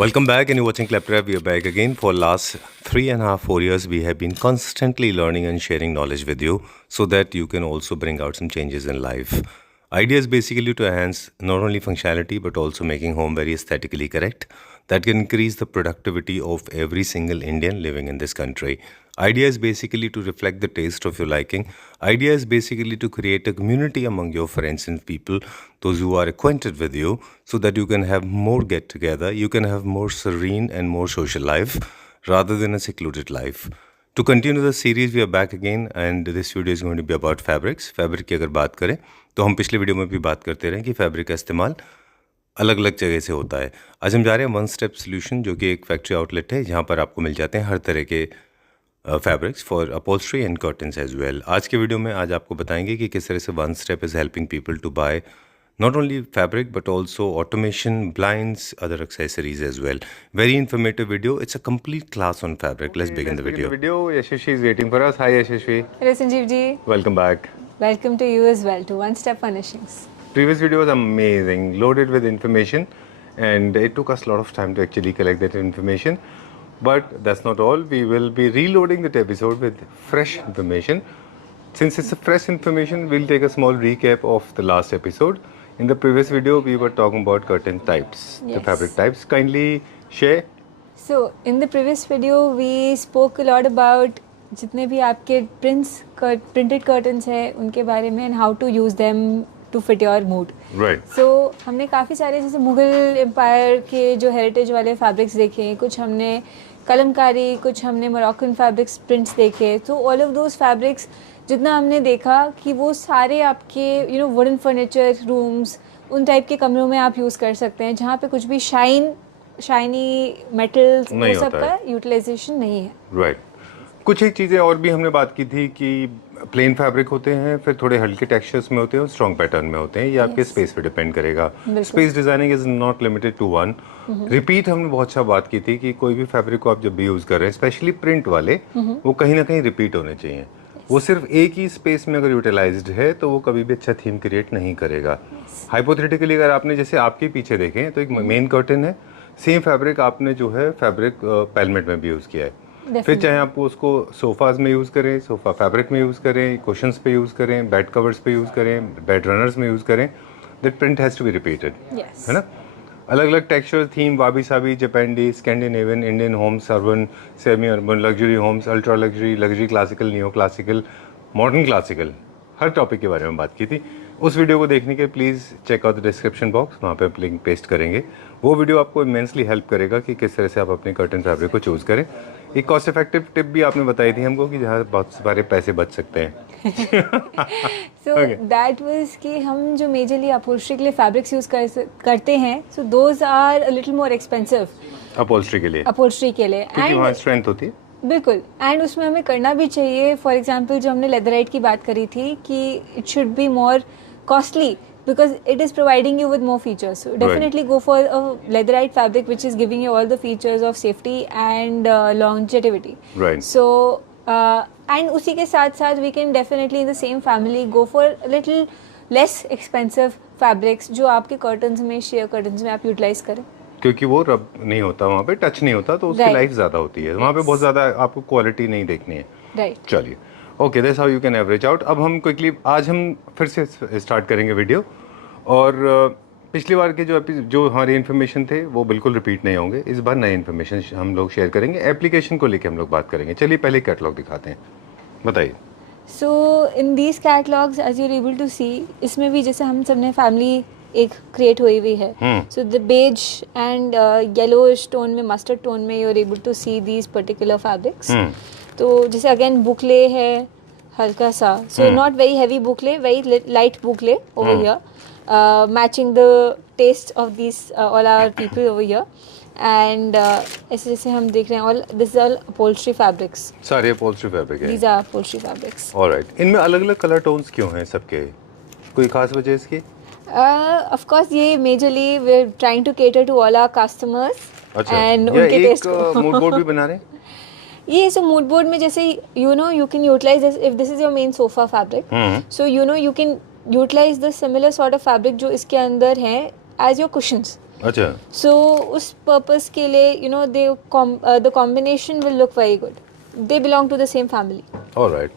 Welcome back, and you're watching Kleptrap. We are back again. For last 3.5, 4 years, we have been constantly learning and sharing knowledge with you, so that you can also bring out some changes in life. Idea is basically to enhance not only functionality but also making home very aesthetically correct. That can increase the productivity of every single Indian living in this country. Idea is basically to reflect the taste of your liking. Idea is basically to create a community among your friends and people, those who are acquainted with you, so that you can have more get together, you can have more serene and more social life rather than a secluded life. To continue the series, we are back again, and this video is going to be about fabrics. Fabric की अगर बात करें तो हम पिछले video में भी बात करते रहे कि फैब्रिक का इस्तेमाल अलग अलग जगह से होता है. आज हम जा रहे हैं वन स्टेप सोल्यूशन, जो कि एक फैक्ट्री आउटलेट है जहाँ पर आपको मिल जाते हैं हर तरह के fabrics for upholstery and curtains as well. आज के वीडियो में आज आपको बताएंगे कि किस तरह से one step is helping people to buy not only fabric but also automation, blinds, other accessories as well. Very informative video. It's a complete class on fabric. Let's begin the video. Yashashvi is waiting for us. Hi Yashashvi. Hello Sanjeev ji. Welcome back. Welcome to you as well to One Step Furnishings. Previous video was amazing, loaded with information, and it took us a lot of time to actually collect that information. But that's not all. We will be reloading that episode with fresh information. Since it's a fresh information, we'll take a small recap of the last episode. In the previous video, we were talking about curtain types, the Yes. fabric types. Kindly share. So in the previous video we spoke a lot about जितने भी आपके printed curtains हैं उनके बारे में and how to use them to fit your mood. Right. So हमने काफ़ी सारे जैसे मुगल एम्पायर के जो हेरिटेज वाले फैब्रिक्स देखे, कुछ हमने कलमकारी, कुछ हमने मोरक्कन फैब्रिक्स प्रिंट्स देखे. तो ऑल ऑफ दोज फैब्रिक्स जितना हमने देखा कि वो सारे आपके वुडन फर्नीचर रूम्स उन टाइप के कमरों में आप यूज़ कर सकते हैं जहाँ पे कुछ भी शाइनी मेटल्स वो सब का यूटिलाइजेशन नहीं है. राइट. कुछ एक चीज़ें और भी हमने बात की थी कि प्लेन फैब्रिक होते हैं, फिर थोड़े हल्के टेक्सचर्स में होते हैं और स्ट्रॉन्ग पैटर्न में होते हैं. ये आपके स्पेस पे डिपेंड करेगा. Space designing is not limited to one. Repeat हमने बहुत अच्छा बात की थी कि कोई भी फैब्रिक को आप जब भी यूज़ कर रहे हैं, स्पेशली प्रिंट वाले, वो कहीं ना कहीं रिपीट होने चाहिए. वो सिर्फ एक ही स्पेस में अगर यूटिलाइज्ड है तो वो कभी भी अच्छा थीम क्रिएट नहीं करेगा. हाइपोथेटिकली अगर आपने जैसे आपके पीछे देखें तो एक मेन कर्टन है, सेम फैब्रिक आपने जो है फैब्रिक पैलेट में भी यूज़ किया है. फिर चाहे आप उसको सोफाज में यूज़ करें, सोफा फैब्रिक में यूज़ करें, कुशंस पे यूज़ करें, बेड कवर्स पे यूज़ करें, बेड रनर्स में यूज़ करें, that print has to be repeated. है ना. अलग अलग टेक्सचर, थीम, वाबी साबी, जापानी, Scandinavian, Indian homes, urban, semi urban, luxury homes, ultra luxury, luxury classical, neo classical, modern classical, हर टॉपिक के बारे में बात की थी. उस वीडियो को देखने के please check out the description box, वहाँ पे लिंक पेस्ट करेंगे. वो वीडियो आपको इमेंसली हेल्प करेगा कि किस तरह से आप अपने कर्टन फैब्रिक को चूज़ करें. एक कॉस्ट इफेक्टिव टिप भी आपने बताई थी हमको कि जहाँ बहुत सारे पैसे बच सकते हैं. सो दैट वाज कि हम जो मेजरली अपहोल्स्ट्री के लिए फैब्रिक्स यूज़ करते हैं, so those are a little more expensive upholstery के लिए क्योंकि वहाँ स्ट्रेंथ होती है. बिल्कुल. एंड उसमें हमें करना भी चाहिए. फॉर एग्जांपल जो हमने लेदराइट की बात करी थी कि it should be more costly because it is providing you with more features. So definitely go for a leatherite fabric which is giving you all the features of safety and longevity. Right. So and उसी के साथ साथ we can definitely in the same family go for a little less expensive fabrics जो आपके curtains में, sheer curtains में आप utilize करें. क्योंकि वो रब नहीं होता, वहाँ पे टच नहीं होता, तो उसकी लाइफ ज़्यादा होती है. वहाँ पे बहुत ज़्यादा आपको क्वालिटी नहीं देखनी है. राइट. चलिए, okay, that's how you can average out. अब हम क्विकली आज हम फिर से स्टार्ट करेंगे वीडियो, और पिछली बार के जो हमारे इन्फॉर्मेशन थे वो बिल्कुल रिपीट नहीं होंगे. इस बार नए इन्फॉर्मेशन हम लोग शेयर करेंगे. एप्लीकेशन को लेके हम लोग बात करेंगे. चलिए पहले कैटलॉग दिखाते हैं, बताइए. So in these catalogues as you're able to see, इसमें भी जैसे हम सबने फैमिली एक क्रिएट हुई हुई है. So the beige and yellowish tone में, मस्टर्ड टोन में, you are able to see these particular fabrics. तो जैसे अगेन बुकले है हल्का सा, so not very heavy boucle, very light boucle over here, matching the taste of this all our people over here. And ऐसे जैसे हम देख रहे हैं, all this all upholstery fabrics, सारे अपहोल्स्ट्री फैब्रिक है. These are upholstery fabrics. Alright. इनमें अलग अलग कलर टोन्स क्यों हैं सबके? कोई खास वजह इसकी? ऑफ कोर्स ये majorly we are trying to cater to all our customers and उनके टेस्ट को. मूड बोर्ड भी बना रहे हैं. ये सो मूड बोर्ड में जैसे you can utilize this if this is your main sofa fabric, so you can utilize the similar sort of fabric जो इसके अंदर है एज योर कुशंस. अच्छा, So उस पर्पस के लिए you know they the combination will look very good. They belong to the same family. Alright.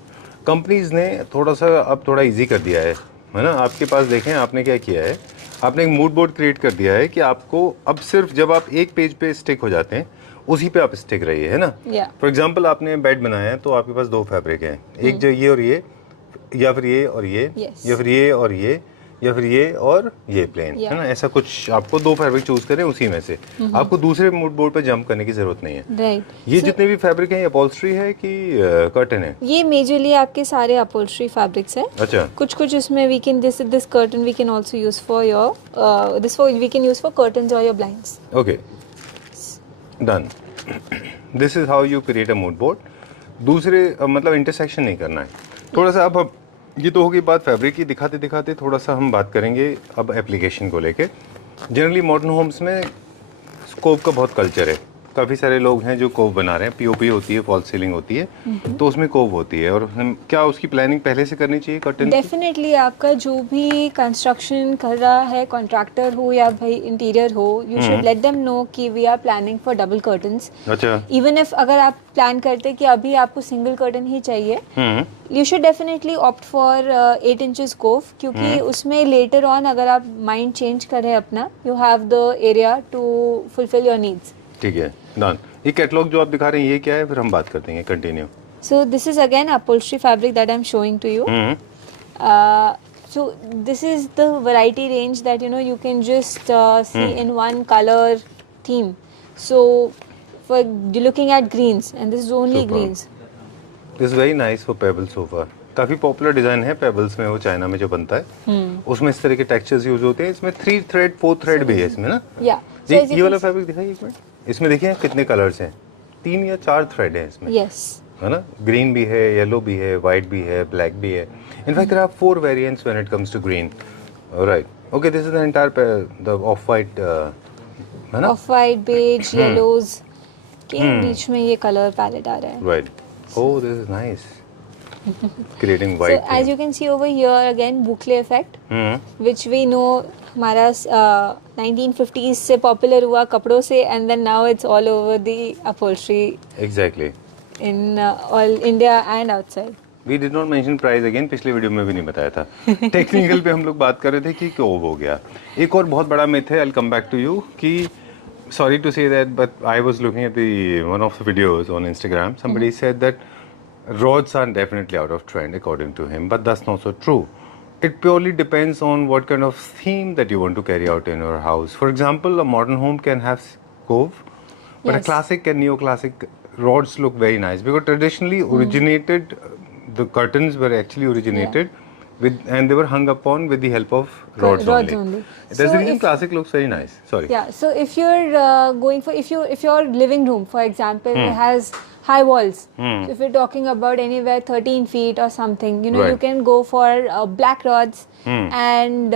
Companies ने थोड़ा सा अब थोड़ा इजी कर दिया है ना. आपके पास देखें आपने क्या किया है, आपने एक मूड बोर्ड क्रिएट कर दिया है कि आपको अब सिर्फ जब आप एक पेज पे स्टिक हो जाते हैं उसी पे आप स्टिक रहिए, है ना. Yeah. फॉर एग्जांपल आपने बेड बनाया है तो आपके पास दो फैब्रिक हैं, एक जो ये और ये, या फिर ये और ये, Yes. या फिर ये और ये, या फिर ये और ये प्लेन, Yeah. है ना. ऐसा कुछ आपको दो फैब्रिक चूज करें उसी में से. आपको दूसरे मूड बोर्ड पे जंप करने की जरूरत नहीं है. राइट. ये जितने भी फैब्रिक हैं ये अपॉल्स्ट्री है कि कर्टन है? ये मेजरली आपके सारे अपहोल्स्ट्री फैब्रिक्स हैं. अच्छा, कुछ कुछ इसमें we can this curtain we can also use for your we can use for curtains और your blinds. Okay, done. This is how you create a mood board. दूसरे मतलब इंटरसेक्शन नहीं करना है. थोड़ा सा अब ये तो होगी बात फैब्रिक की. दिखाते दिखाते थोड़ा सा हम बात करेंगे अब एप्लीकेशन को लेके. जनरली मॉडर्न होम्स में स्कोप का बहुत कल्चर है. काफ़ी सारे लोग हैं जो कोव बना रहे हैं. पीओपी होती है, फॉल्स सीलिंग होती है, तो उसमें कोव होती है. और हम क्या उसकी प्लानिंग पहले से करनी चाहिए कर्टन की? डेफिनेटली आपका जो भी कंस्ट्रक्शन कर रहा है, कॉन्ट्रैक्टर हो या भाई इंटीरियर हो, you should let them know कि we are planning for double curtains. अच्छा, इवन इफ अगर आप प्लान करते कि अभी आपको सिंगल कर्टन ही चाहिए, you should definitely opt for 8 inches cove, क्योंकि उसमें लेटर ऑन अगर आप माइंड चेंज करें अपना, you have the area to fulfil your needs. ठीक है, डन. ये कैटलॉग जो आप दिखा रहे हैं ये क्या है, फिर हम बात करते हैं. Continue. So this is again upholstery fabric that I'm showing to you. So this is the variety range that you can just see in one color theme. So for you're looking at greens, and this is only Superb. greens. This is very nice for payable sofa. काफी popular design है pebbles में, वो China में जो बनता है उसमें इस तरह के टेक्सचर्स यूज होते हैं. इसमें 3 थ्रेड 4 थ्रेड भी है इसमें ना. Yeah. So ये as you ये वाला can फैब्रिक दिखाइए एक मिनट. इसमें देखिए कितने कलर्स हैं, 3 या 4 थ्रेड हैं इसमें, yes. है ना. ग्रीन भी है, येलो भी है, वाइट भी है, ब्लैक भी है. In fact there are 4 variants when it comes to green. Alright, okay. This is the entire the off white, है ना. Off-white, beige, yellows के बीच में ये कलर पैलेट आ रहा है. Right. Oh, this is nice. Creating So white. as you can see over here again, boucle effect, which we know हमारा 1950s से popular हुआ कपड़ों से, and then now it's all over the upholstery exactly. In all India and outside. We did not mention price again. पिछले video में भी नहीं बताया था. टेक्निकल पे हम लोग बात कर रहे थे कि क्यों हो गया. एक और बहुत बड़ा मिथ है, I will come back to you, कि sorry to say that, but I was looking at one of the videos on Instagram. Somebody said that rods are definitely out of trend according to him, but that's not so true. It purely depends on what kind of theme that you want to carry out in your house. For example, a modern home can have cove, but a Yes. classic and neoclassic rods look very nice because traditionally originated, the curtains were actually originated with, and they were hung upon with the help of rods only. That's So the reason if- classic looks very nice. Sorry. Yeah, so if you're going for, if your living room, for example, has high walls, so if you're talking about anywhere 13 feet or something, you Right. can go for black rods, and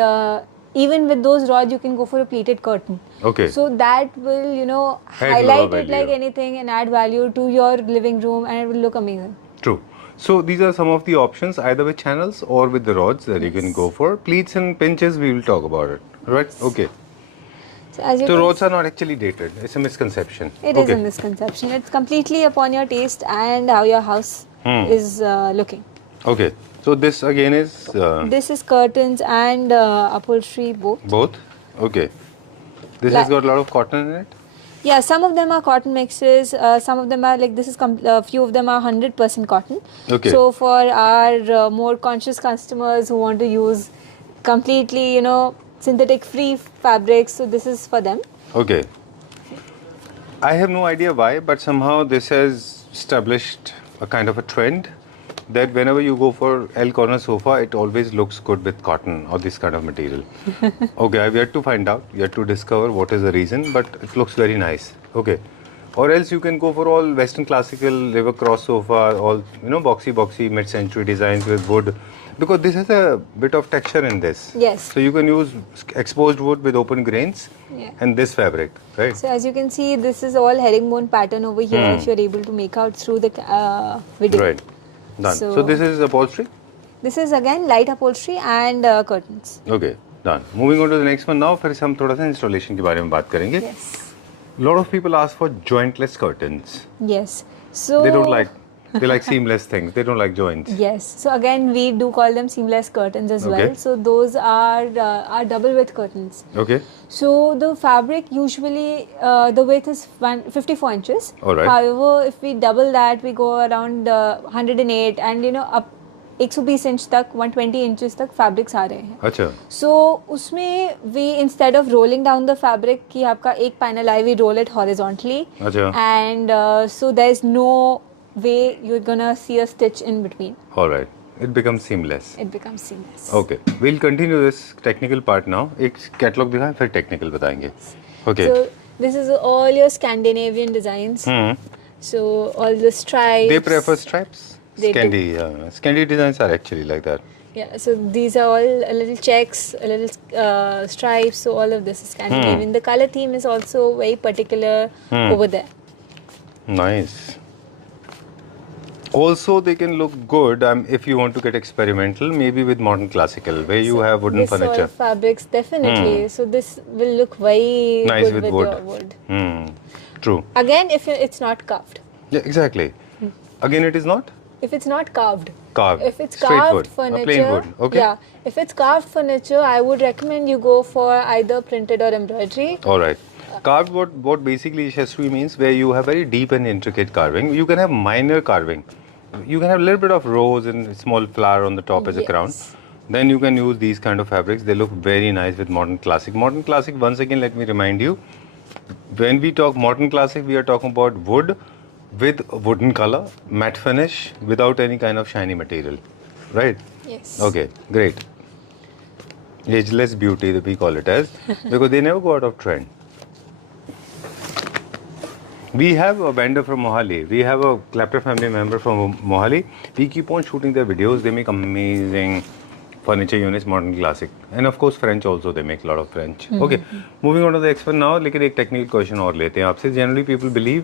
even with those rods, you can go for a pleated curtain. Okay. So that will, Add a lot of highlight it like value. anything and add value to your living room, and it will look amazing. True. So these are some of the options, either with channels or with the rods that you can go for. Pleats and pinches, we will talk about it. Right? Okay. So as you So can rods are not actually dated. It's a misconception. It is okay. a misconception. It's completely upon your taste and how your house is looking. Okay. So this again is This is curtains and upholstery both. both. Okay. This has got a lot of cotton in it. Yeah, some of them are cotton mixes. Some of them are like this is few of them are 100% cotton. Okay. So for our more conscious customers who want to use completely, synthetic free fabrics, so this is for them. Okay. I have no idea why, but somehow this has established a kind of a trend that whenever you go for L corner sofa, it always looks good with cotton or this kind of material. Okay, I've yet to find out, yet to discover what is the reason, but it looks very nice. Okay. Or else you can go for all Western classical river cross sofa, all boxy mid-century designs with wood, because this has a bit of texture in this. Yes. So you can use exposed wood with open grains Yeah. and this fabric, right? So as you can see, this is all herringbone pattern over here. If you're able to make out through the video. Right. Done. So So- this is upholstery? This is again light upholstery and curtains. Okay. Done. Moving on to the next one now. फिर से हम थोड़ा सा installation के बारे में बात करेंगे. Yes. Lot of people ask for jointless curtains. Yes. So They don't like. They like seamless things. They don't like joints. Yes. So again, we do call them seamless curtains as Okay. well. So those are double width curtains. Okay. So the fabric usually the width is 54 inches. All right. However, if we double that, we go around 108, and up 120 inch तक 120 inches तक fabrics आ रहे हैं. अच्छा. So उसमें we instead of rolling down the fabric कि आपका एक panel आए, वी रोल इट हॉरिजॉन्टली अच्छा. And so there is no way you are gonna see a stitch in between. All right. It becomes seamless. It becomes seamless. Okay. We'll continue this technical part now. एक catalogue दिखाएं फिर technical बताएंगे. Okay. So this is all your Scandinavian designs. So all the stripes. They prefer stripes. They do. Scandi designs are actually like that. Yeah, so these are all a little checks, a little stripes. So all of this is Scandinavian. The color theme is also very particular over there. Nice. Also, they can look good if you want to get experimental, maybe with modern classical, where you have wooden This furniture. all fabrics definitely. So this will look very Nice good with with wood. your wood. True. Again, if it's not carved. Yeah, exactly. Again, it is not If it's not carved. carved. If it's Straight carved wood, furniture, plain wood. Okay. yeah. If it's carved furniture, I would recommend you go for either printed or embroidery. All right. Carved, what basically Shastri means, where you have very deep and intricate carving. You can have minor carving. You can have a little bit of rose and small flower on the top as a crown. Yes. Then you can use these kind of fabrics. They look very nice with modern classic. Modern classic, once again, let me remind you, when we talk modern classic, we are talking about wood with wooden color, matte finish, without any kind of shiny material. Right? Yes. Okay, great. Ageless beauty, that we call it as, because they never go out of trend. We have a vendor from Mohali. We have a Clapter family member from Mohali. We keep on shooting their videos. They make amazing furniture units, modern classic. And of course French also, they make a lot of French. Okay, moving on to the next one now. लेकिन एक technical question और लेते हैं आपसे. Generally people believe,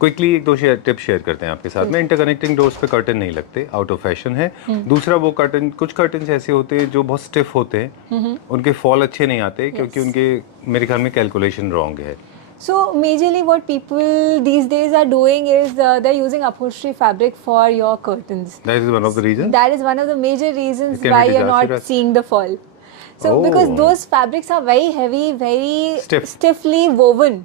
quickly एक दो tips share करते हैं आपके साथ में. इंटरकनेक्टिंग डोर्स पे कर्टन नहीं लगते, आउट ऑफ फैशन है. दूसरा वो कर्टन, कुछ कर्टन्स ऐसे होते हैं जो बहुत स्टिफ होते हैं, उनके फॉल अच्छे नहीं आते क्योंकि उनके मेरे ख्याल में कैलकुलेशन रॉन्ग है. So majorly what people these days are doing is they're using upholstery fabric for your curtains. That is one of the reasons. That is one of the major reasons It can why be you're not disastrous. seeing the fall. So because Oh. those fabrics are very heavy, very Stiff. stiffly woven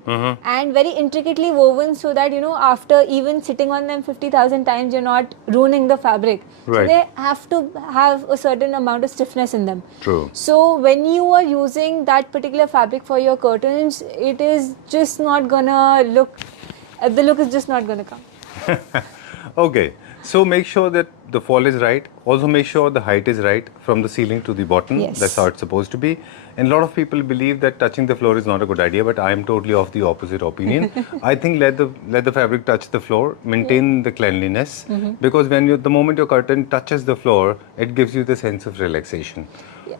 and very intricately woven, so that after even sitting on them 50,000 times, you're not ruining the fabric. Right. So they have to have a certain amount of stiffness in them. True. So when you are using that particular fabric for your curtains, it is just not gonna look. The look is just not gonna come. Okay, so make sure that the fall is right. Also make sure the height is right from the ceiling to the bottom. Yes. That's how it's supposed to be. And a lot of people believe that touching the floor is not a good idea, but I am totally of the opposite opinion. I think let the fabric touch the floor, maintain the cleanliness, because when the moment your curtain touches the floor, it gives you the sense of relaxation.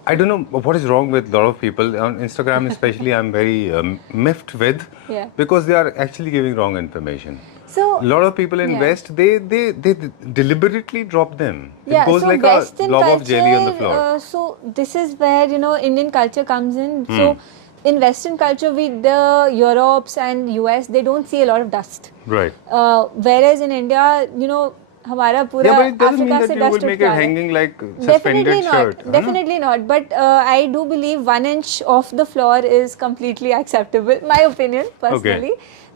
I don't know what is wrong with a lot of people on Instagram, especially. I'm very miffed with, Yeah. because they are actually giving wrong information. So A lot of people in Yeah. West, they deliberately drop them. yeah, It goes so like Western a blob culture, of jelly on the floor. So this is where Indian culture comes in. So in Western culture, the Europes and US, they don't see a lot of dust. Right. Whereas in India, हमारा पूरा Yeah, but it doesn't mean Africa that से you dust will make उठता it है. hanging like Definitely suspended not. shirt. है ना? Definitely not. But I do believe 1 inch off the floor is completely acceptable. My opinion, personally.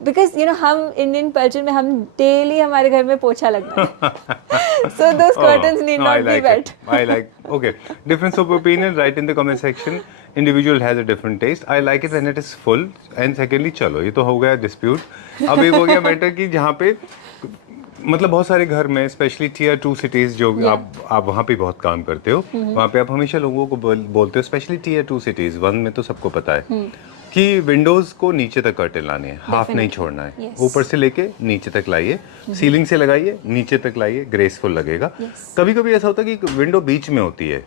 Because हम Indian culture में हम daily हमारे घर में पोछा लगता है. So those curtains need no, not I like be wet. It. I like. Okay. Difference of opinion. Write in the comment section. Individual has a different taste. I like it when it is full. And secondly, चलो ये तो हो गया dispute. अब एक हो गया matter कि जहाँ पे मतलब बहुत सारे घर में स्पेशली टियर 2 सिटीज जो आप वहाँ पे बहुत काम करते हो, वहाँ पे आप हमेशा लोगों को बोलते हो, स्पेशली टियर 2 सिटीज, 1 में तो सबको पता है, कि विंडोज को नीचे तक कर्टेन लाने हैं, हाफ नहीं Definitely. छोड़ना है, Yes. ऊपर से लेके नीचे तक लाइए, सीलिंग से लगाइए, नीचे तक लाइए, ग्रेसफुल लगेगा। Yes. कभी कभी ऐसा होता है कि विंडो बीच में होती है,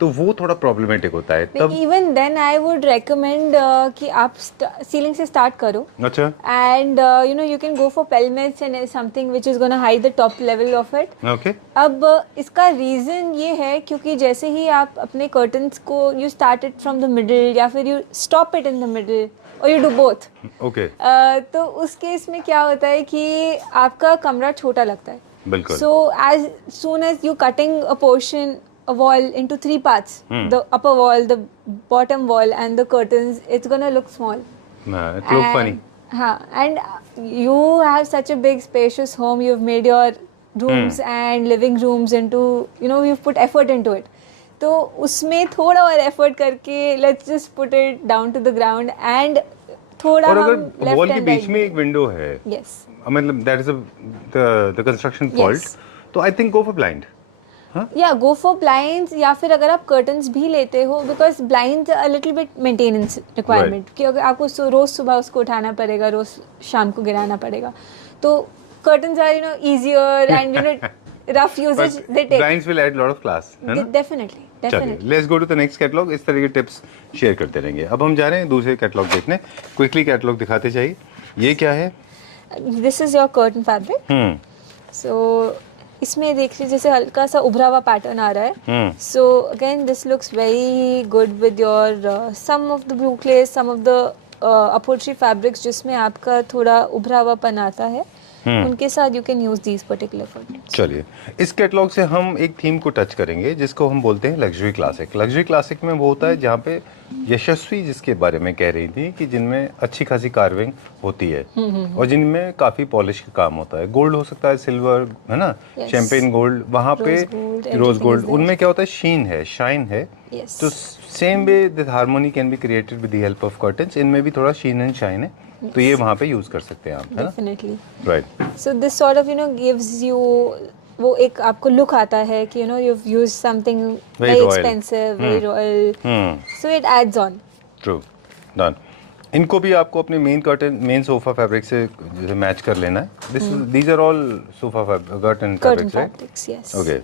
तो वो थोड़ा प्रॉब्लमेटिक होता है तब। Even then I would recommend कि आप सीलिंग से स्टार्ट करो अच्छा, and you know you can go for pelmets and something which is gonna hide the top level of it. Okay, अब इसका रीज़न ये है क्योंकि जैसे ही आप अपने कर्टन्स को you start it from the middle या फिर you stop it in the middle और यू डू बोथ, ओके, तो उस केस में क्या होता है कि आपका कमरा छोटा लगता है। बिल्कुल। So as soon as you cutting a portion, a wall into 3 parts, the upper wall, the bottom wall, and the curtains, it's gonna look small. It look funny. हाँ, and you have such a big spacious home. You've made your rooms and living rooms into, you know, you've put effort into it. तो उसमें थोड़ा और effort करके let's just put it down to the ground and थोड़ा और हम अगर left wall के and बीच right में एक विंडो है, yes. मतलब that is the construction fault, Yes. तो I think go for blind. या गो फॉर ब्लाइंड्स या फिर अगर आप कर्टन्स भी लेते हो because blinds a little bit maintenance requirement कि अगर आपको रोज सुबह उसको उठाना पड़ेगा, रोज शाम को गिराना पड़ेगा, तो curtains are you know easier and you know rough usages they take blinds will add lot of class, है ना? डेफिनेटली चलिए, definitely. Let's go to the next catalogue. इस तरह के टिप्स शेयर करते रहेंगे। अब हम जा रहे हैं दूसरे कैटलॉग देखने। क्विकली कैटलॉग दिखाते चाहिए। ये क्या है? This is your curtain fabric. So इसमें देख लीजिए जैसे हल्का सा उभरा हुआ पैटर्न आ रहा है। So again this looks very good with your some of the blue clays, some of the upholstery fabrics जिसमें आपका थोड़ा उभरा हुआपन आता है, उनके साथ you can use these particular formats. चलिए, इस कैटलॉग से हम एक थीम को टच करेंगे जिसको हम बोलते हैं लग्जरी क्लासिक। लग्जरी क्लासिक में वो होता है जहाँ पे यशस्वी जिसके बारे में कह रही थी कि जिनमें अच्छी खासी कार्विंग होती है और जिनमें काफी पॉलिश का काम होता है। गोल्ड हो सकता है, सिल्वर, है ना, Yes. शैंपेन गोल्ड, वहाँ पे Rose gold, rose everything gold, is there. उनमें क्या होता है, शीन है, शाइन है। Yes. तो same way this harmony can be created with the help of curtains. इनमें भी थोड़ा शीन एंड शाइन है, तो ये वहाँ पे यूज कर सकते हैं आप, है ना? Definitely. Right. So this sort of you know gives you वो एक आपको लुक आता है कि you know you have used something very royal. Expensive, very royal, so it adds on. True, done. इनको भी आपको अपने main curtain, main sofa fabric से जैसे मैच कर लेना है। These are all sofa curtain curtain fabrics, right? Fabrics, yes. Okay,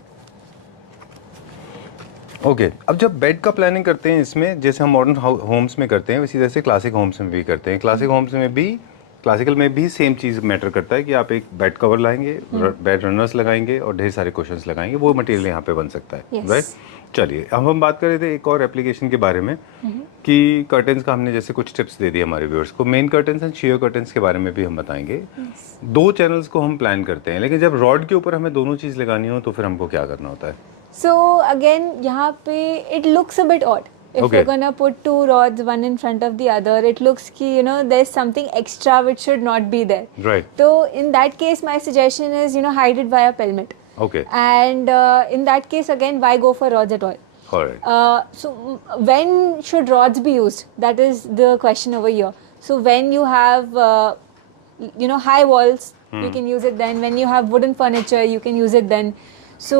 okay. अब जब बेड का प्लानिंग करते हैं इसमें, जैसे हम मॉडर्न होम्स में करते हैं वैसी तरह से क्लासिक होम्स में भी करते हैं। क्लासिक होम्स में भी, क्लासिकल में भी सेम चीज़ मैटर करता है कि आप एक बेड कवर लाएंगे, बेड रनर्स लगाएंगे और ढेर सारे कुशन्स लगाएंगे। वो मटेरियल यहाँ पे बन सकता है, Yes. राइट? चलिए, अब हम बात कर रहे थे एक और एप्लीकेशन के बारे में कि कर्टन्स का हमने जैसे कुछ टिप्स दे दिए हमारे व्यूअर्स को। Main curtains and share curtains के बारे में भी हम बताएंगे। दो चैनल्स को हम प्लान करते हैं, लेकिन जब रॉड के ऊपर हमें दोनों चीज़ लगानी हो तो फिर हमको क्या करना होता है? So again, यहाँ पे it looks a bit odd. If Okay. you're gonna put two rods one in front of the other, it looks ki you know there's something extra which should not be there. Right. So in that case, my suggestion is you know hide it via pelmet. Okay. And in that case again, why go for rods at all? All right. When should rods be used? That is the question over here. So when you have you know high walls, you can use it then. When you have wooden furniture, you can use it then. So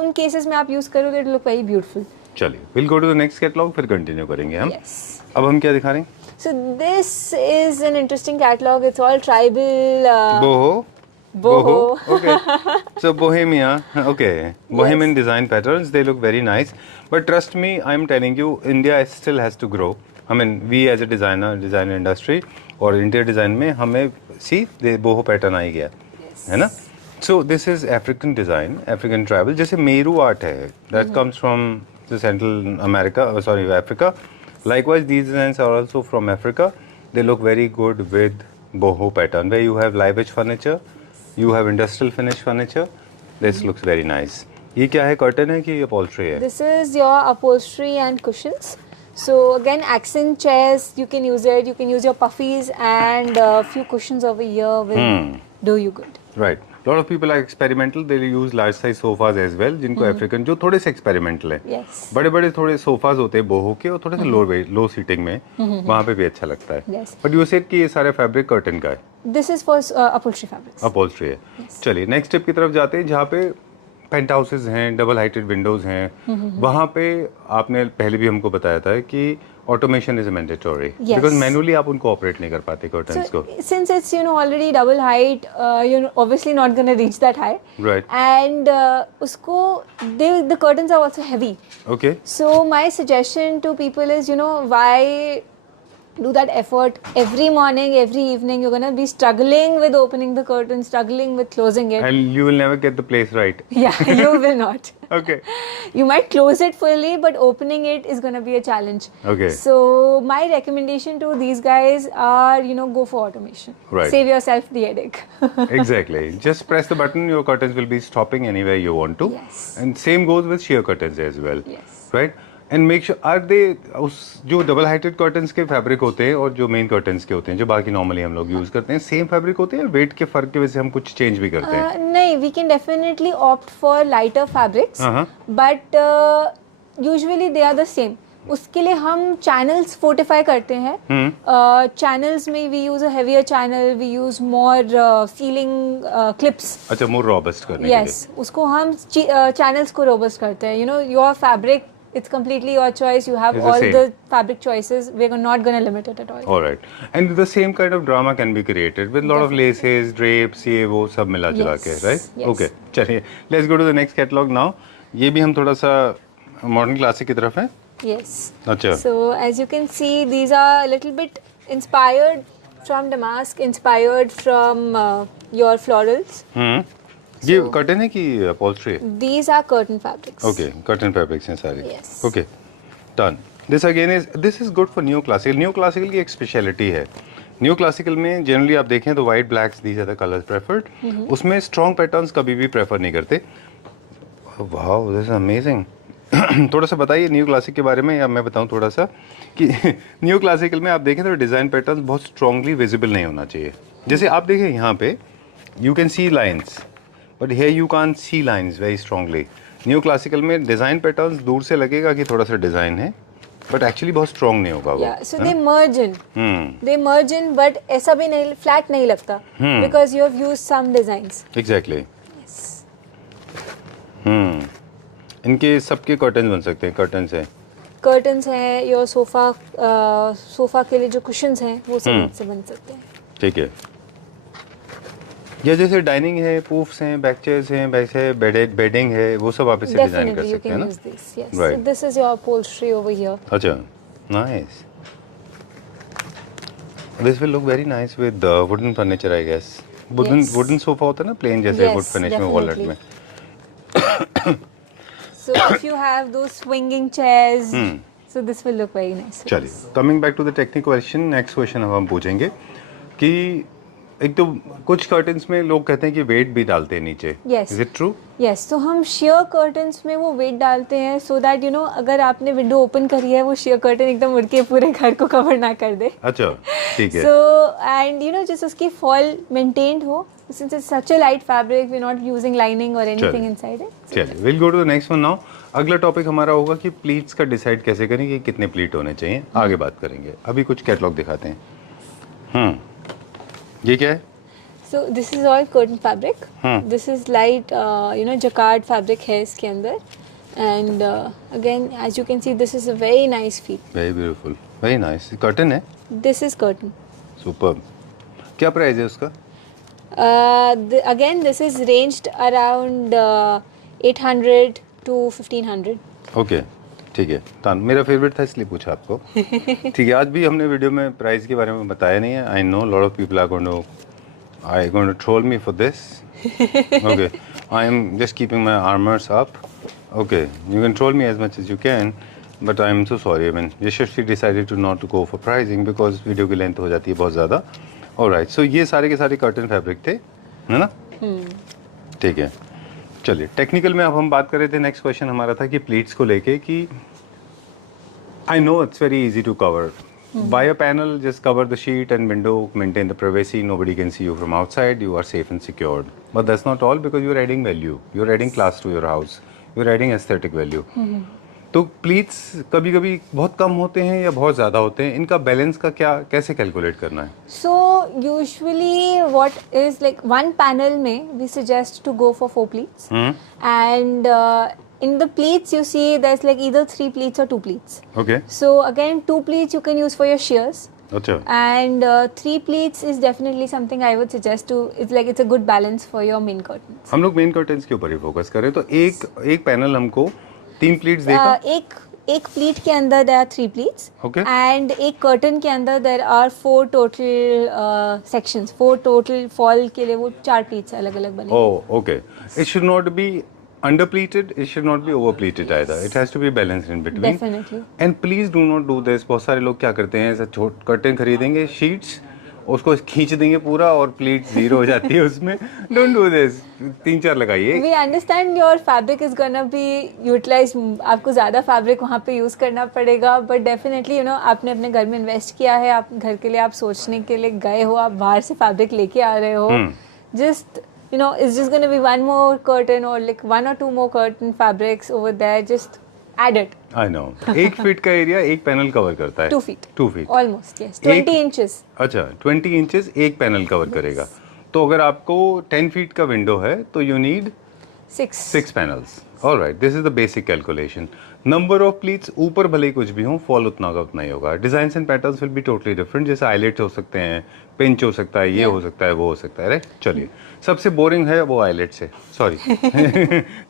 उन cases में आप use करोगे it look very beautiful. चलिए, will go to the next catalogue, फिर continue करेंगे हम। Yes. अब हम क्या दिखा रहे हैं? So this is an interesting catalog. It's all tribal. बोहो, Boho. Okay. So Bohemia, okay. Bohemian design patterns, they look very nice. But trust me, I'm telling you, India still has to grow. I mean, we as a design industry और interior design में हमें see the boho pattern आ ही गया, है ना? So this is African design, African tribal. जैसे Meru art है, that comes from the Central America, Africa. Likewise, these designs are also from Africa. They look very good with boho pattern, where you have live edge furniture, you have industrial finish furniture. This looks very nice. ये क्या है, curtain है कि upholstery है? This is your upholstery and cushions. So again, accent chairs, you can use it. You can use your puffies and a few cushions over here will do you good. Right. Lot of people are experimental. They use large size sofas as well, जिनको African जो थोड़े से experimental है। Yes. बड़े-बड़े थोड़े sofas होते हैं बोहो के और थोड़े से लो सीटिंग में, वहाँ पे भी अच्छा लगता है। Yes. बट यू सेड कि ये सारे फैब्रिक कर्टन का है, This is for upholstery fabrics. Upholstery है। चलिए नेक्स्ट टिप की तरफ जाते हैं, जहाँ पे पेंट हाउसेज हैं, डबल हाइटेड विंडोज हैं, वहाँ पे आपने पहले भी हमको बताया था कि automation is mandatory Yes. Because manually आप उनको ऑपरेट नहीं कर पाते कर्टन्स को. So since it's already double height, you're obviously not gonna reach that high. Right. And usko the curtains are also heavy. Okay. So my suggestion to people is why do that effort every morning, every evening? You're gonna be struggling with opening the curtain, struggling with closing it. And you will never get the place right. Yeah, you will not. Okay. You might close it fully, but opening it is going to be a challenge. Okay. So my recommendation to these guys are, go for automation. Right. Save yourself the headache. Exactly. Just press the button, your curtains will be stopping anywhere you want to. Yes. And same goes with sheer curtains as well. Yes. Right? And make sure, are they, उस जो double heighted curtains के fabric होते हैं और जो main curtains के होते हैं जो बाकी नॉर्मली हम लोग यूज करते हैं, सेम फैब्रिक होते हैं, वेट के फर्क की वजह से हम कुछ चेंज भी करते हैं? नहीं, we can definitely opt for lighter fabrics, but usually they are the same. उसके लिए हम चैनल्स फोर्टिफाई करते हैं. चैनल्स में we use a heavier channel, we use more ceiling clips. अच्छा, मोर रोबस्ट करने के लिए. यस, उसको हम चैनल्स को रोबस्ट करते हैं. Your fabric, it's completely your choice. You have It's the all same. the fabric choices. We're not going to limit it at all. All right. And the same kind of drama can be created with lot of laces, drapes, ये वो सब मिला जुला के, right? Yes. Okay. चलिए, let's go to the next catalog now. ये भी हम थोड़ा सा मॉडर्न क्लासिक की तरफ है. Yes. अच्छा. So as you can see, these are a little bit inspired from damask, inspired from your florals. ये कर्टन है कि upholstery है? These are curtain fabrics. Okay, curtain fabrics हैं सारी. Yes. Okay, done. This is good for neo classical. Neo classical की एक speciality है. New classical में जनरली आप देखें तो white blacks these are the colours preferred. उसमें स्ट्रॉन्ग पैटर्न्स कभी भी प्रेफर नहीं करते. Wow, this is amazing. थोड़ा सा बताइए न्यू क्लासिक के बारे में, या मैं बताऊं थोड़ा सा कि न्यू क्लासिकल में आप देखें तो डिज़ाइन पैटर्न बहुत स्ट्रांगली विजिबल नहीं होना चाहिए. जैसे आप देखें यहाँ पे you can see lines, but here you can't see lines very strongly. New classical में डिज़ाइन पैटर्न्स दूर से लगेगा कि थोड़ा सा डिज़ाइन है, बट एक्चुअली बहुत स्ट्रांग नहीं होगा वो. Yeah, so they merge in. They merge in, but ऐसा भी नहीं, फ्लैट नहीं लगता, because you have used some designs. Exactly. Yes. इनके सबके कर्टन बन सकते हैं. कर्टन है, कर्टन्स हैं, योर सोफा के लिए जो कुशन्स हैं वो सब इनसे बन सकते हैं. ठीक है. या जैसे डाइनिंग है, पूफ्स हैं, बैक चेयर्स हैं, वैसे बेडिंग है, वो सब आप इससे डिजाइन कर Definitely, you सकते हैं can ना. use this. Yes. Right. So this is your upholstery over here. अच्छा, nice. This will look very nice with wooden furniture I guess. Wooden sofa होता है ना, प्लेन जैसे Yes, वुड फिनिश में walnut में. So if you have those swinging chairs, so this will look very nice. चलिए, coming back to the technical question. Next question अब हम पूछेंगे कि एक तो कुछ कर्टन्स में लोग कहते हैं कि वेट भी डालते हैं नीचे. Yes. Is it true? Yes, तो हम sheer curtains में वो weight डालते हैं so that अगर आपने विंडो ओपन करी है वो sheer curtain एकदम उड़ के पूरे घर को कवर ना कर दे. अच्छा, ठीक है. So and just उसकी fall maintained हो. Since it's such a light fabric, we're not using lining or anything inside it. चलिए, we'll go to the next one now. अगला टॉपिक हमारा होगा कि प्लीट्स का डिसाइड कैसे करें कि कितने प्लीट होने चाहिए. आगे बात करेंगे. अभी कुछ कैटलॉग दिखाते हैं. ये क्या है? So this is all curtain fabric. This is light, jacquard fabric है इसके अंदर. And again, as you can see, this is a very nice feel. Very beautiful, very nice. Curtain है. This is curtain. सुपर. क्या price है उसका? Again, this is ranged around 800 to 1500. Okay, ठीक है. तान मेरा फेवरेट था इसलिए पूछा आपको. ठीक है, आज भी हमने वीडियो में प्राइस के बारे में बताया नहीं है. I know lot of people are going to troll me for this. Okay, I am just keeping my armours up. Okay, you can troll me as much as you can, but I am so sorry. I mean Yashasvi decided to not to go for pricing because video की length हो जाती है बहुत ज़्यादा. Alright, सो ये सारे के सारे कर्टन फैब्रिक थे, है ना? ठीक है. चलिए, टेक्निकल में अब हम बात कर रहे थे. नेक्स्ट क्वेश्चन हमारा था कि प्लीट्स को लेके कि I know it's very easy to cover by a panel. Just cover the sheet and window, maintain the privacy, nobody can see you from outside, you are safe and secured. But that's not all, because you are adding value, you are adding class to your house, you are adding aesthetic value. तो pleats कभी कभी बहुत कम होते हैं या बहुत ज़्यादा होते हैं, इनका बैलेंस का क्या कैसे कैलकुलेट करना है? So usually what is like one panel में we suggest to go for 4 pleats, and in the pleats you see there's like either 3 pleats or 2 pleats. Okay, So again 2 pleats you can use for your shears, अच्छा, and 3 pleats is definitely something I would suggest to. It's like it's a good balance for your main curtains. हम लोग main curtains के ऊपर ही focus करें तो एक panel हमको 3 pleats देगा। एक प्लीट के अंदर there are 3 pleats, Okay. and एक कर्टन के अंदर there are 4 total sections, 4 total fall के लिए वो 4 pleats अलग अलग बने। Oh, okay. It should not be underpleated, it should not be overpleated either. It has to be balanced in between. Definitely. And please do not do this. बहुत सारे लोग क्या करते हैं, ऐसा छोट कर्टन खरीदेंगे शीट्स, उसको खींच देंगे पूरा और प्लीट जीरो हो जाती है उसमें। Don't do this. 3-4 लगाइए। We understand your fabric is gonna be utilized, आपको ज़्यादा fabric वहाँ पे use करना पड़ेगा, but definitely you know आपने अपने घर में invest किया है, आप घर के लिए आप सोचने के लिए गए हो, आप बाहर से fabric लेके आ रहे हो, just you know it's just gonna be one more curtain or like 1 or 2 more curtain fabrics over there, just add it. I know. 1 feet का एरिया एक पैनल कवर करता है। 2 feet. 2 feet. Almost yes. 20 inches. अच्छा, 20 inches एक panel cover करेगा। तो अगर आपको 10 फीट का विंडो है तो you need 6 panels. Alright, this is the basic calculation. Number of pleats ऊपर भले ही कुछ भी हो, फॉल उतना का उतना ही होगा। Design and patterns will be totally different. जैसे आईलेट्स हो सकते हैं, पिंच हो सकता है, ये हो सकता है, वो हो सकता है, राइट? चलिए, सबसे बोरिंग है वो आईलेट्स है, सॉरी।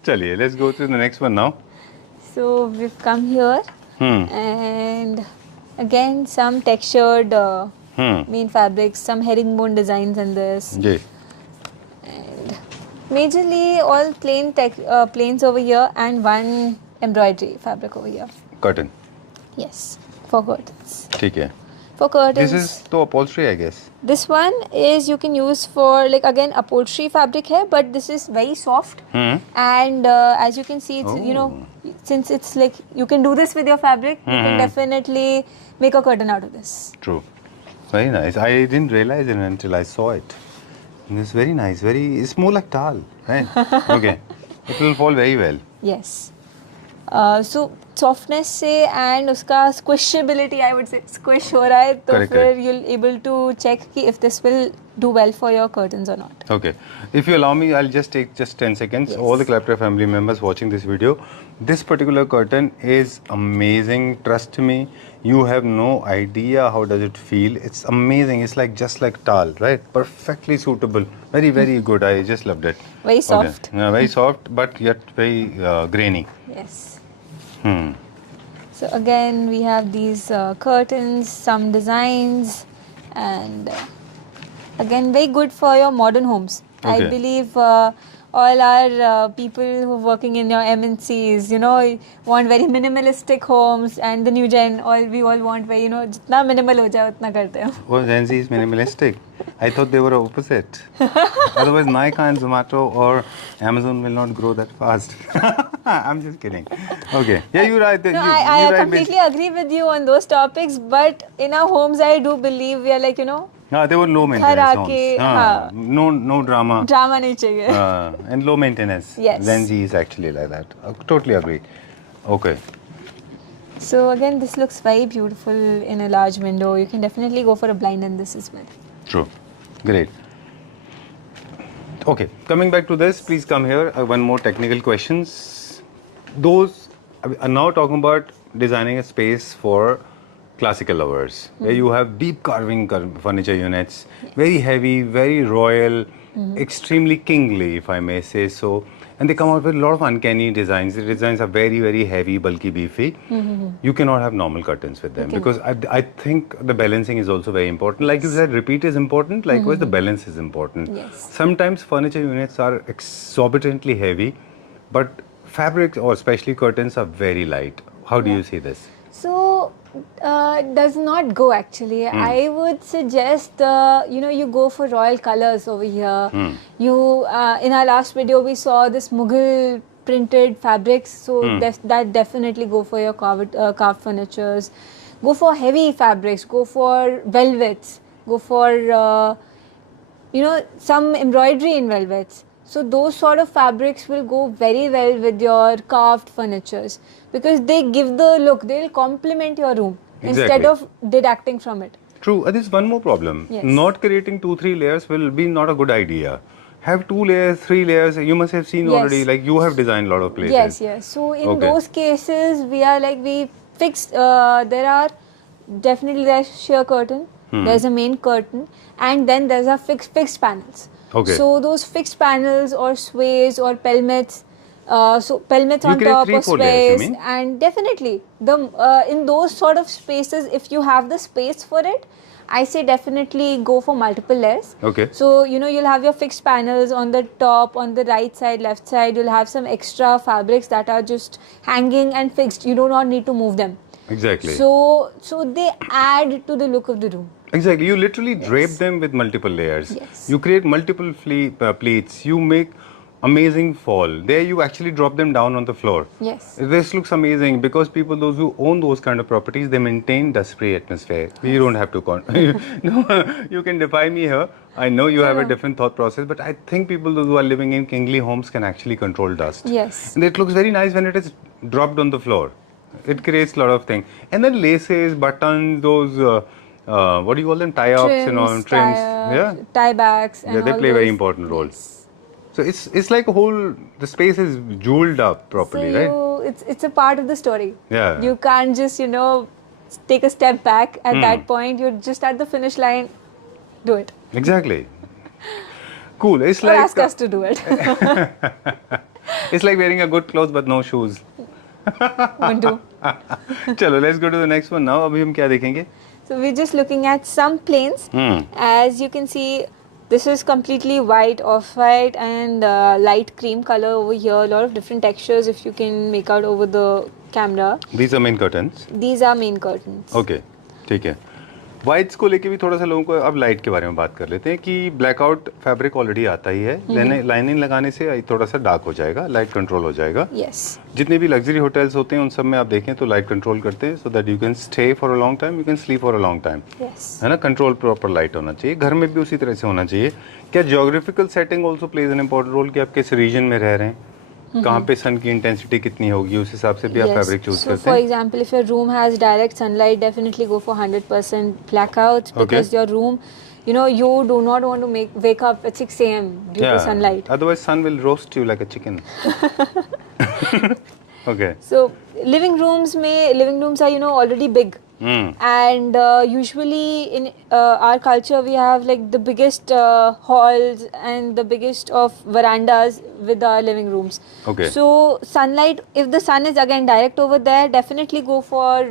चलिए, let's go to the next one now. So we've come here, and again some textured main fabrics, some herringbone designs in this, जी, and majorly all plains over here and one embroidery fabric over here. Curtain, Yes, for curtains. ठीक है। For this curtains, is तो upholstery I guess. this one is you can use for like again upholstery fabric है, but this is very soft, and as you can see, it's you know since it's like you can do this with your fabric, you can definitely make a curtain out of this. True. Very nice. I didn't realize it until I saw it. And it's very nice. It's more like towel, right? Okay. It will fall very well. Yes. So softness से and उसका squishability, I would say squish हो रहा है, तो Correct, फिर correct. you'll able to check कि if this will do well for your curtains or not. Okay. If you allow me, I'll just take 10 seconds. Yes. All the Clapter family members watching this video, this particular curtain is amazing. Trust me, you have no idea how does it feel. It's amazing. It's like just like towel, right? Perfectly suitable. Very, very good. I just loved it. Very soft. Okay. Yeah, very soft, but yet very grainy. Yes. So again, we have these curtains, some designs, and again, very good for your modern homes. I Okay. believe all our people who are working in your MNCs, you know, want very minimalistic homes, and the new gen, we all want very, you know, जितना minimal हो जाए उतना करते हैं. Oh, Gen Z is minimalistic. I thought they were opposite. Otherwise, Nike and Zomato or Amazon will not grow that fast. I'm just kidding. Okay. Yeah, you're right. No, You- I you're right, completely agree with you on those topics, but in our homes, I do believe we are like, you know, They were low घर maintenance आके, homes. हाँ. No drama. drama नहीं चाहिए. And low maintenance. Yes. Gen Z is actually like that. Totally agree. Okay. So again, this looks very beautiful in a large window. You can definitely go for a blind in this as well. True. Great. Okay, coming back to this, please come here. One more technical questions. Those are now talking about designing a space for classical lovers, where you have deep carving furniture units, very heavy, very royal, extremely kingly, if I may say so. And they come out with a lot of uncanny designs. The designs are very, very heavy, bulky, beefy. You cannot have normal curtains with them because I think the balancing is also very important. Like you said, repeat is important. Likewise, the balance is important. Yes. Sometimes furniture units are exorbitantly heavy, but fabrics or especially curtains are very light. How do you see this? So does not go actually. I would suggest you know, you go for royal colors over here. You in our last video we saw this Mughal printed fabrics, so that definitely go for your carved furnitures. Go for heavy fabrics. Go for velvets. Go for you know, some embroidery in velvets. So those sort of fabrics will go very well with your carved furnitures because they give the look. They'll complement your room instead Exactly. of deducting from it. True. There's one more problem. Yes. Not creating 2-3 layers will be not a good idea. Have 2 layers, 3 layers. You must have seen Yes. already. Like you have designed a lot of places. Yes, yes. So in Okay. those cases, we fixed. There are definitely there's sheer curtain. There's a main curtain, and then there's a fixed panels. Okay. So those fixed panels or sways or pelmets. So pelmets You on create top 3, or 4 layers, you sways, mean? and definitely in those sort of spaces, if you have the space for it, I say definitely go for multiple layers. Okay. So you'll have your fixed panels on the top, on the right side, left side. You'll have some extra fabrics that are just hanging and fixed. You do not need to move them. Exactly. So they add to the look of the room. Exactly. You literally drape them with multiple layers. Yes. You create multiple pleats. You make amazing fall. There you actually drop them down on the floor. Yes. This looks amazing because people, those who own those kind of properties, they maintain dust-free atmosphere. You don't have to no, you can defy me here. I know you have a different thought process, but I think people, those who are living in kingly homes, can actually control dust. Yes. And it looks very nice when it is dropped on the floor. It creates a lot of things. And then laces, buttons, those what do you call them? Tie-ups and all, trims. Yeah. Tie backs. And Yeah, they all play a very those. important role. Yes. So it's like a whole, the space is jeweled up properly, So right? it's a part of the story. Yeah. You can't just take a step back at that point. You're just at the finish line. Do it. Exactly. Cool. It's Or like ask us to do it. it's like wearing a good clothes but no shoes. Won't do. चलो, let's go to the next one now. अभी हम क्या देखेंगे? So we're just looking at some planes. As you can see, this is completely white, off-white, and light cream color over here. A lot of different textures if you can make out over the camera. These are main curtains. These are main curtains. Okay, ठीक है. Whites को लेके भी थोड़ा सा लोगों को अब लाइट के बारे में बात कर लेते हैं कि ब्लैकआउट फैब्रिक ऑलरेडी आता ही है. लाइनिंग लगाने से थोड़ा सा डार्क हो जाएगा, लाइट कंट्रोल हो जाएगा. Yes. जितने भी लग्जरी होटल्स होते हैं उन सब में आप देखें तो लाइट कंट्रोल करते हैं so that you can stay for a long time, you can sleep for a long time. Yes. है ना, कंट्रोल प्रॉपर लाइट होना चाहिए. घर में भी उसी तरह से होना चाहिए. क्या geographical setting also plays an important role कि आप किस रीजन में रह रहे हैं, कहाँ पे सन की इंटेंसिटी कितनी होगी, उस हिसाब से भी आप फैब्रिक चूज So करते for हैं. example, if your room has direct sunlight, definitely go for 100% blackouts because your room, you do not want to wake up at 6 a.m. due to sunlight. Otherwise sun will roast you like a chicken. Okay. So living rooms are already big. And usually in our culture we have like the biggest halls and the biggest of verandas with our living rooms. Okay. So sunlight, if the sun is again direct over there, definitely go for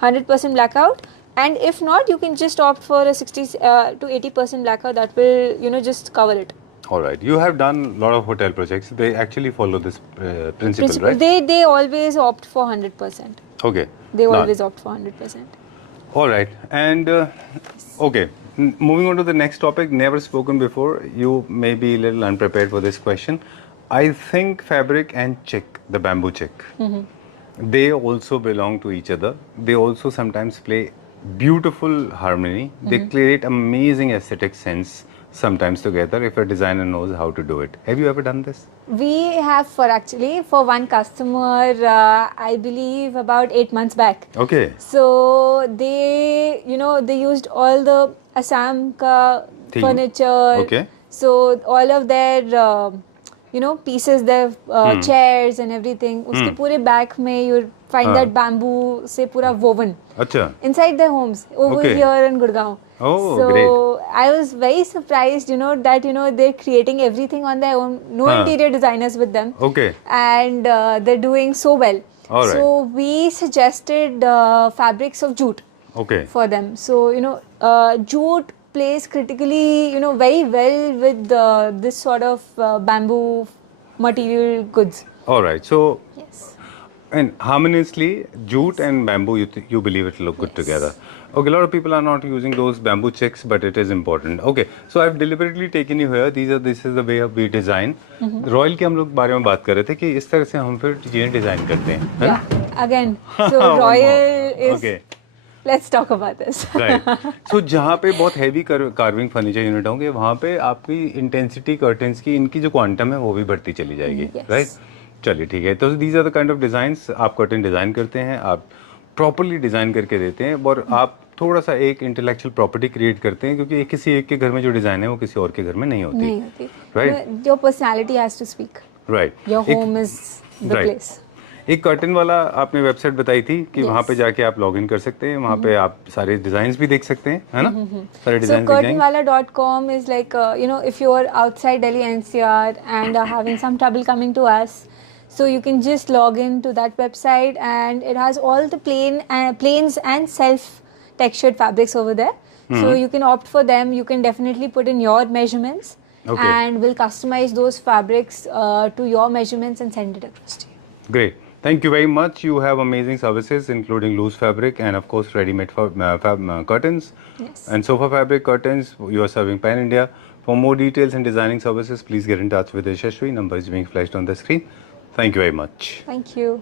100% blackout. And if not, you can just opt for a 60 to 80% blackout. That will just cover it. All right. You have done a lot of hotel projects. They actually follow this principle, right? They always opt for 100%. Okay. They Now- always opt for 100%. All right. And okay, moving on to the next topic, never spoken before. You may be a little unprepared for this question. I think fabric and chick, the bamboo chick, they also belong to each other. They also sometimes play beautiful harmony. They create amazing aesthetic sense sometimes together if a designer knows how to do it. Have you ever done this? We have for one customer, I believe about 8 months back. Okay. So they used all the Assam ka Theme. furniture. Okay. So all of their pieces, their chairs and everything. Uske pure back mein you find that bamboo se pura woven Acha. inside their homes over Okay. here in Gurgaon. Oh, so great. I was very surprised, that they're creating everything on their own. No interior designers with them. Okay. And they're doing so well. All right. So we suggested fabrics of jute Okay. for them. So jute plays critically, very well with this sort of bamboo material goods. All right. So, Yes. and harmoniously, jute and bamboo, you believe it will look good together. Okay, a lot of people are not using those bamboo chicks, but it is important. Okay, so I've deliberately taken you here. This is the way we design. Royal के हम लोग बारे में बात कर रहे थे कि इस तरह से हम फिर चीजें डिजाइन करते हैं, है ना? Yeah. Again, so One more. royal is Okay. let's talk about this. Right so जहाँ पे बहुत हैवी कार्विंग फर्नीचर यूनिट होंगे वहाँ पे आपकी इंटेंसिटी कर्टन्स की इनकी जो क्वांटम है वो भी बढ़ती चली जाएगी Yes. राइट चलिए ठीक है तो these are the kind of designs आप कर्टन डिज़ाइन करते हैं आप प्रॉपरली डिज़ाइन करके देते हैं और आप थोड़ा सा एक इंटेलेक्चुअल प्रॉपर्टी क्रिएट करते हैं क्योंकि किसी एक के घर में जो डिज़ाइन है वो किसी और के घर में नहीं होती नहीं होती. Right. Your personality has to speak. Right Your home is the Right. place. एक कर्टन वाला आपने वेबसाइट बताई थी कि Yes. वहाँ पे जाके आप लॉग इन कर सकते हैं वहाँ पे आप सारे डिज़ाइंस भी देख सकते हैं है ना सारे So डिज़ाइन दिख जाएंगे curtainwala.com is like, if you're outside Delhi NCR and are having some trouble coming to us, so you can just log in to that website and it has all the plains and self-textured fabrics over there. So you can opt for them. You can definitely put in your measurements Okay. and we'll customize those fabrics to your measurements and send it across to you. Great. Thank you very much. You have amazing services, including loose fabric and, of course, ready-made curtains Yes. and sofa fabric curtains. You are serving Pan India. For more details and designing services, please get in touch with Yashashvi. Number is being flashed on the screen. Thank you very much. Thank you.